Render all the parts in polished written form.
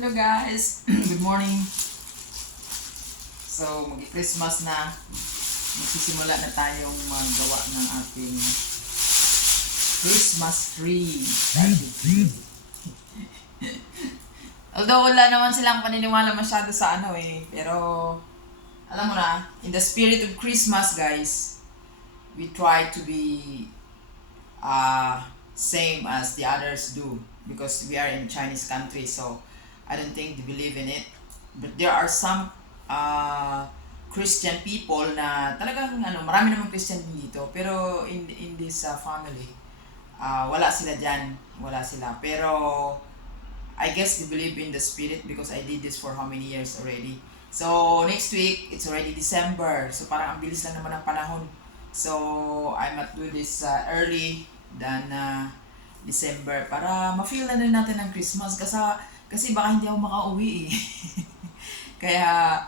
Hello guys! Good morning! So, mag-Christmas na. Magsisimula na tayong maggawa ng ating Christmas tree. Although wala naman silang paniniwala masyado sa pero alam mo na, in the spirit of Christmas guys, we try to be same as the others do because we are in Chinese country, so I don't think they believe in it. But there are some Christian people na talagang marami namang Christian dito, pero in this family wala sila diyan, wala sila. Pero I guess they believe in the spirit because I did this for how many years already. So next week it's already December, so parang ang bilis lang naman ng panahon. So I might do this early than December para ma-feel na rin natin ang Christmas kasi baka hindi ako makauwi eh. Kaya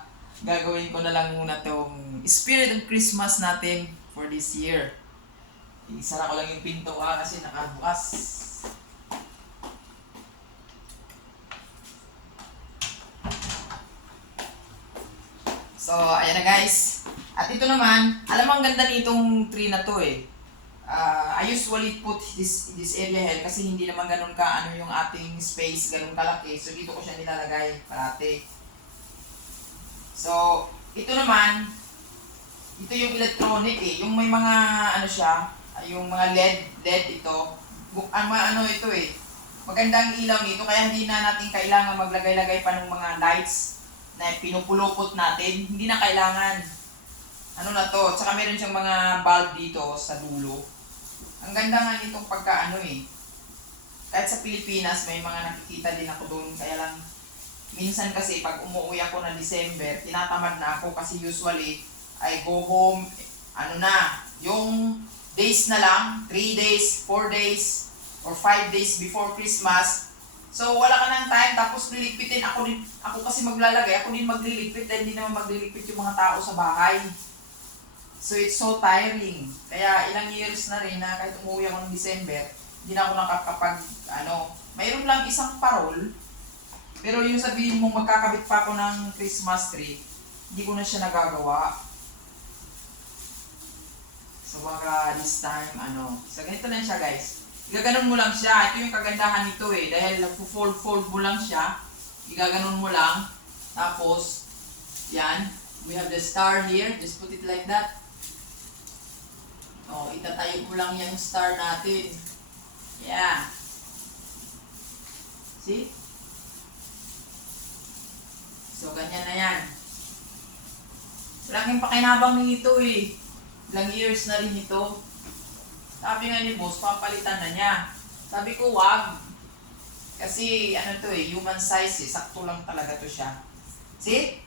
gagawin ko na lang muna tong spirit of Christmas natin for this year. Isara ko lang yung pinto kasi nakabukas. So, ayan na guys. At ito naman, alam mo ang ganda nitong tree na to eh. I usually put this area here kasi hindi naman ganun ka yung ating space, ganun kalaki. So dito ko siya nilalagay parati. So, ito naman, ito yung electronic eh. Yung may mga siya, yung mga LED ito. Ito eh. Magandang ilaw nito kaya hindi na natin kailangan maglagay-lagay pa ng mga lights na pinupulupot natin. Hindi na kailangan. Na to, tsaka meron siyang mga bulb dito sa dulo. Ang ganda nga nitong kahit sa Pilipinas may mga nakikita din ako doon, kaya lang minsan kasi pag umuwi ako na December, tinatamad na ako kasi usually I go home, yung days na lang, 3 days, 4 days, or 5 days before Christmas. So wala ka ng time, tapos lilipitin ako kasi maglalagay, ako din maglilipit, dahil hindi naman maglilipit yung mga tao sa bahay. So it's so tiring. Kaya ilang years na rin na kahit umuwi ako ng December, hindi na ako nakakapag, mayroon lang isang parol, pero yung sabihin mong magkakabit pa ako ng Christmas tree, hindi ko na siya nagagawa. So baka this time, so ganito lang siya guys. Igaganon mo lang siya. Ito yung kagandahan nito eh, dahil nagpo-fold mo lang siya. Igaganon mo lang. Tapos, yan. We have the star here. Just put it like that. Itatayo mo lang yung star natin. Yeah. See? So, ganyan na yan. Malaking pakinabang nito eh. Ilang years na rin ito. Sabi nga ni boss, papalitan na niya. Sabi ko, wag. Kasi, human size eh. Sakto lang talaga to siya. See?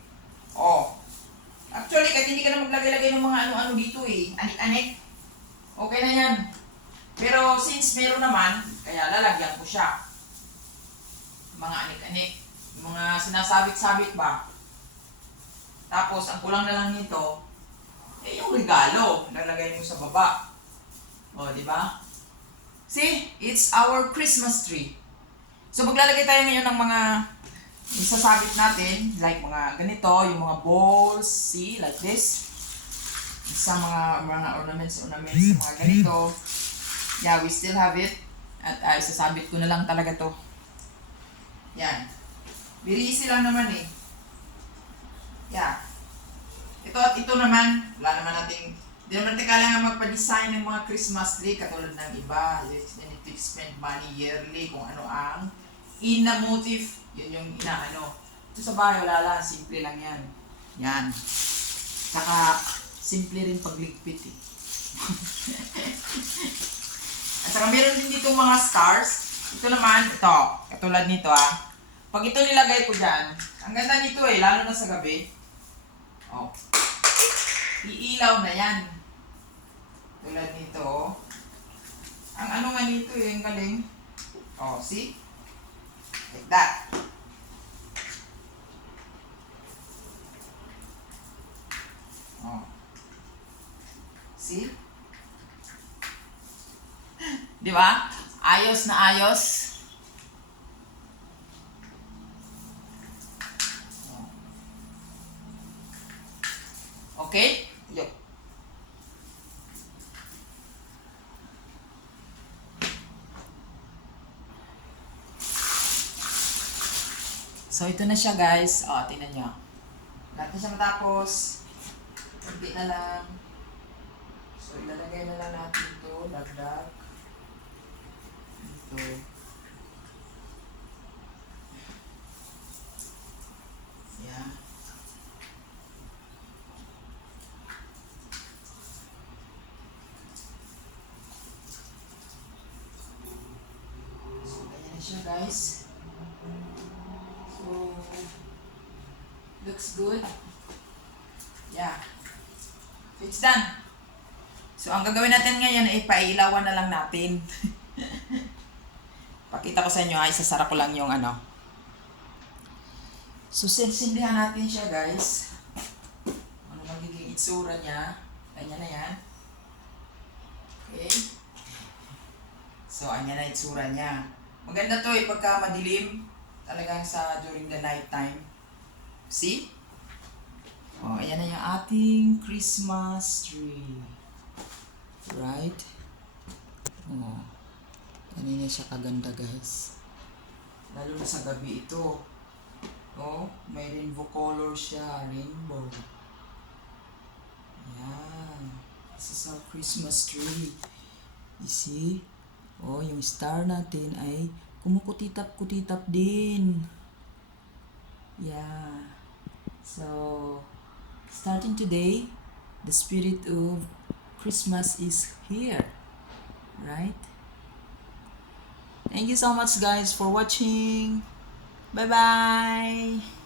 Actually, kahit hindi ka na maglagay-lagay ng mga ano-ano dito eh. Anik-anik. Okay na yan. Pero since meron naman, kaya lalagyan ko siya. Mga anik-anik. Mga sinasabit-sabit ba? Tapos, ang kulang na lang nito, yung regalo. Lalagay mo sa baba. Di ba? See? It's our Christmas tree. So, maglalagay tayo ngayon ng mga isasabit natin. Like mga ganito, yung mga balls. See? Like this. Sa mga ornaments, sa mga ganito. Yeah, we still have it. At isasabit ko na lang talaga to. Yan. Very easy lang naman eh. Yeah. Ito naman, wala naman nating, hindi naman natin kailangan magpa-design ng mga Christmas tree katulad ng iba. You need to spend money yearly kung ano ang motif. Yun yung Ito sa bahay, wala lang. Simple lang yan. Yan. Saka, simple rin pagligpit eh. At saka meron din dito mga stars. Ito naman, katulad nito Pag ito nilagay ko dyan, ang ganda nito eh, lalo na sa gabi. Iilaw na yan. Tulad nito. Ang nga nito eh, ang galing. See? Like that. See? Di ba? Ayos na ayos. So, ito na siya guys. O, tingnan nyo. Lahat na siya matapos. Kunti na lang. So, ilalagay na lang natin ito. Dagdag. Ito. Yeah. So, ganyan na siya guys. So, looks good. Yeah. So, it's done. So, ang gagawin natin ngayon ay pailawan na lang natin. Pakita ko sa inyo, ay sasara ko lang yung ano. So, sinsindihan natin siya guys. Ano magiging itsura niya. Ganyan na yan. Okay. So, ganyan na itsura niya. Maganda to eh, pagka madilim. Talagang sa during the night time. See? Oh, ayan na yung ating Christmas tree. Right? Oh. Ganyan na siya kaganda guys. Lalo na sa gabi ito. Oh, may rainbow color siya. Rainbow. Ayan. This is our Christmas tree. You see? Oh, yung star natin ay kumukutitap-kutitap din. Yeah. So, starting today, the spirit of Christmas is here. Right? Thank you so much guys for watching. Bye-bye!